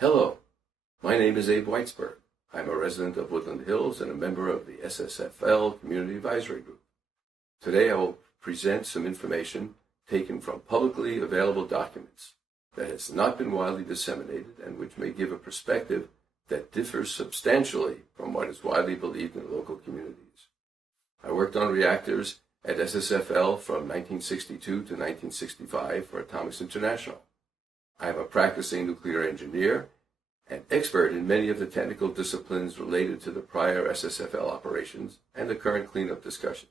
Hello, my name is Abe Weitzberg. I'm a resident of Woodland Hills and a member of the SSFL Community Advisory Group. Today I will present some information taken from publicly available documents that has not been widely disseminated and which may give a perspective that differs substantially from what is widely believed in local communities. I worked on reactors at SSFL from 1962 to 1965 for Atomics International. I am a practicing nuclear engineer and expert in many of the technical disciplines related to the prior SSFL operations and the current cleanup discussion.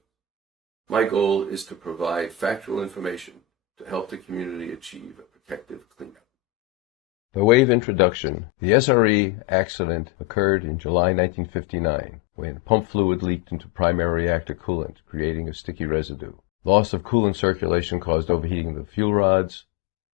My goal is to provide factual information to help the community achieve a protective cleanup. By way of introduction, the SRE accident occurred in July 1959 when pump fluid leaked into primary reactor coolant, creating a sticky residue. Loss of coolant circulation caused overheating of the fuel rods,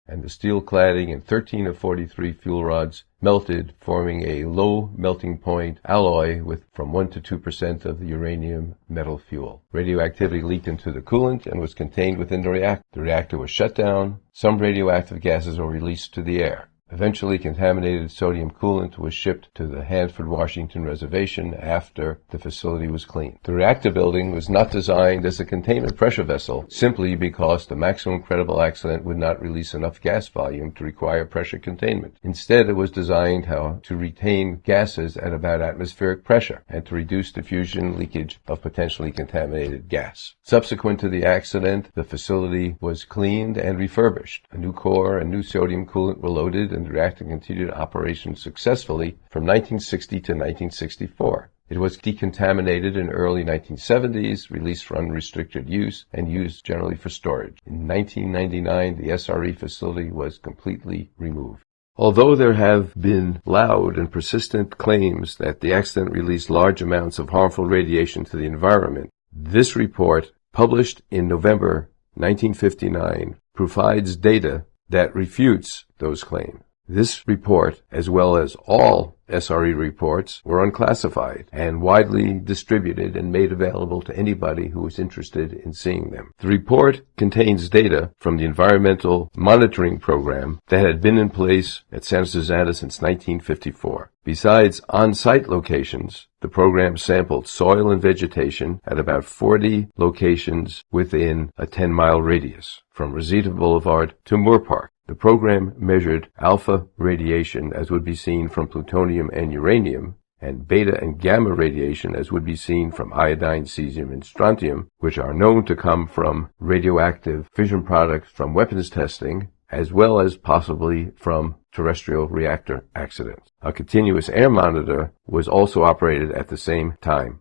and the steel cladding in 13 of 43 fuel rods melted, forming a low melting point alloy with from 1 to 2% of the uranium metal fuel. Radioactivity leaked into the coolant and was contained within the reactor. The reactor was shut down. Some radioactive gases were released to the air. Eventually, contaminated sodium coolant was shipped to the Hanford, Washington reservation after the facility was cleaned. The reactor building was not designed as a containment pressure vessel simply because the maximum credible accident would not release enough gas volume to require pressure containment. Instead, it was designed to retain gases at about atmospheric pressure and to reduce diffusion leakage of potentially contaminated gas. Subsequent to the accident, the facility was cleaned and refurbished. A new core and new sodium coolant were loaded, and the reactor continued operation successfully from 1960 to 1964. It was decontaminated in early 1970s, released for unrestricted use, and used generally for storage. In 1999, the SRE facility was completely removed. Although there have been loud and persistent claims that the accident released large amounts of harmful radiation to the environment, this report, published in November 1959, provides data that refutes those claims. This report, as well as all SRE reports, were unclassified and widely distributed and made available to anybody who was interested in seeing them. The report contains data from the Environmental Monitoring Program that had been in place at Santa Susana since 1954. Besides on-site locations, the program sampled soil and vegetation at about 40 locations within a 10-mile radius, from Rosita Boulevard to Moore Park. The program measured alpha radiation as would be seen from plutonium and uranium, and beta and gamma radiation as would be seen from iodine, cesium, and strontium, which are known to come from radioactive fission products from weapons testing, as well as possibly from terrestrial reactor accidents. A continuous air monitor was also operated at the same time.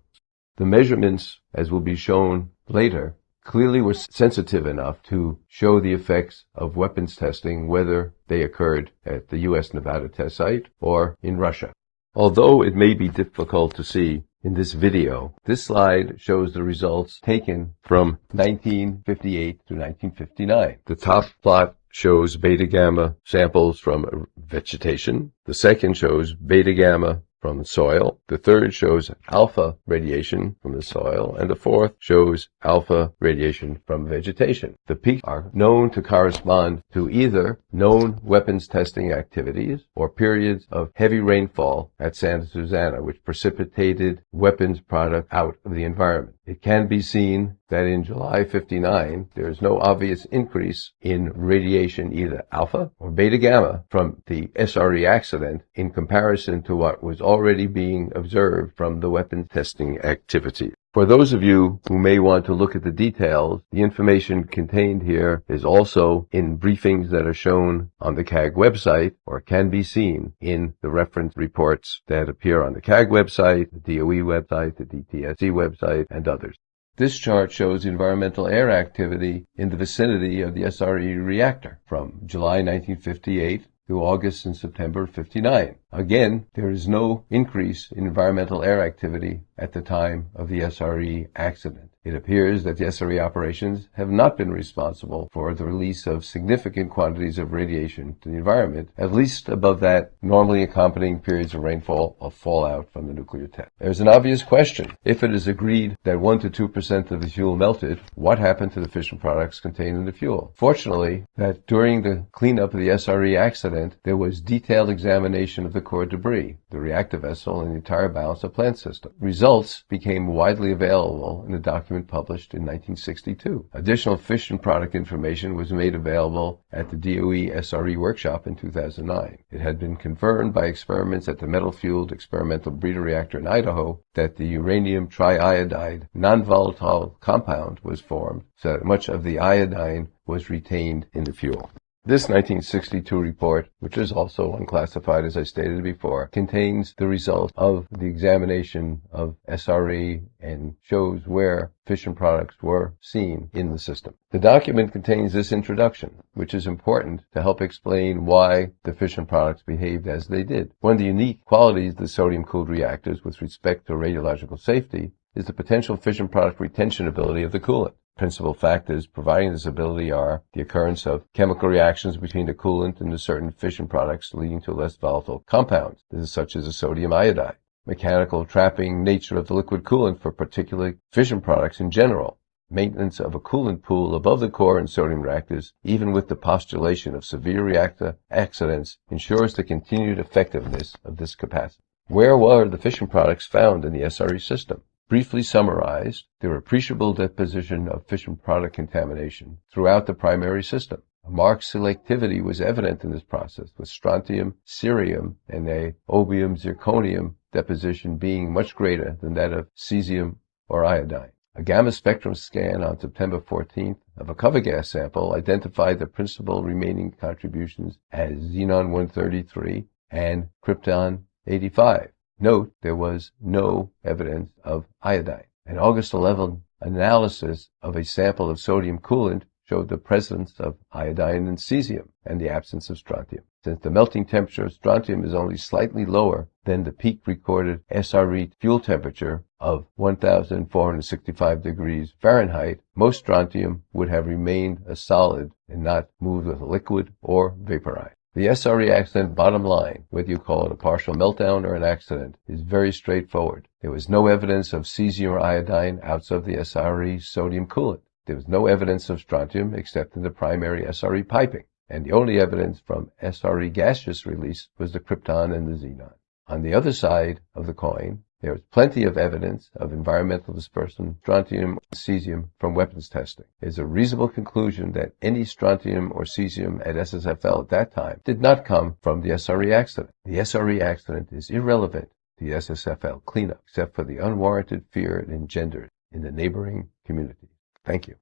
The measurements, as will be shown later, clearly were sensitive enough to show the effects of weapons testing, whether they occurred at the U.S. Nevada test site or in Russia. Although it may be difficult to see in this video, this slide shows the results taken from 1958 to 1959. The top plot shows beta-gamma samples from vegetation. The second shows beta-gamma from the soil. The third shows alpha radiation from the soil, and the fourth shows alpha radiation from vegetation. The peaks are known to correspond to either known weapons testing activities or periods of heavy rainfall at Santa Susana, which precipitated weapons product out of the environment. It can be seen that in July 59, there is no obvious increase in radiation, either alpha or beta-gamma, from the SRE accident in comparison to what was already being observed from the weapons testing activity. For those of you who may want to look at the details, the information contained here is also in briefings that are shown on the CAG website or can be seen in the reference reports that appear on the CAG website, the DOE website, the DTSC website, and others. This chart shows environmental air activity in the vicinity of the SRE reactor from July 1958 to August and September 59. Again, there is no increase in environmental air activity at the time of the SRE accident. It appears that the SRE operations have not been responsible for the release of significant quantities of radiation to the environment, at least above that normally accompanying periods of rainfall or fallout from the nuclear test. There's an obvious question. If it is agreed that 1 to 2% of the fuel melted, what happened to the fission products contained in the fuel? Fortunately, that during the cleanup of the SRE accident, there was detailed examination of the core debris, the reactor vessel, and the entire balance of plant system. Results became widely available in a document published in 1962. Additional fission product information was made available at the DOE SRE workshop in 2009. It had been confirmed by experiments at the metal-fueled experimental breeder reactor in Idaho that the uranium triiodide non-volatile compound was formed, so that much of the iodine was retained in the fuel. This 1962 report, which is also unclassified as I stated before, contains the result of the examination of SRE and shows where fission products were seen in the system. The document contains this introduction, which is important to help explain why the fission products behaved as they did. One of the unique qualities of the sodium-cooled reactors with respect to radiological safety is the potential fission product retention ability of the coolant. Principal factors providing this ability are the occurrence of chemical reactions between the coolant and the certain fission products leading to less volatile compounds. This is such as a sodium iodide. Mechanical trapping nature of the liquid coolant for particular fission products in general. Maintenance of a coolant pool above the core in sodium reactors, even with the postulation of severe reactor accidents, ensures the continued effectiveness of this capacity. Where were the fission products found in the SRE system? Briefly summarized, there were appreciable deposition of fission product contamination throughout the primary system. A marked selectivity was evident in this process, with strontium, cerium, and niobium zirconium deposition being much greater than that of cesium or iodine. A gamma spectrum scan on September 14th of a cover gas sample identified the principal remaining contributions as xenon-133 and krypton-85. Note, there was no evidence of iodine. An August 11 analysis of a sample of sodium coolant showed the presence of iodine and cesium and the absence of strontium. Since the melting temperature of strontium is only slightly lower than the peak recorded SRE fuel temperature of 1,465 degrees Fahrenheit, most strontium would have remained a solid and not moved with a liquid or vaporized. The SRE accident bottom line, whether you call it a partial meltdown or an accident, is very straightforward. There was no evidence of cesium or iodine outside of the SRE sodium coolant. There was no evidence of strontium except in the primary SRE piping. And the only evidence from SRE gaseous release was the krypton and the xenon. On the other side of the coin, there is plenty of evidence of environmental dispersion, strontium and cesium from weapons testing. It is a reasonable conclusion that any strontium or cesium at SSFL at that time did not come from the SRE accident. The SRE accident is irrelevant to the SSFL cleanup, except for the unwarranted fear it engendered in the neighboring community. Thank you.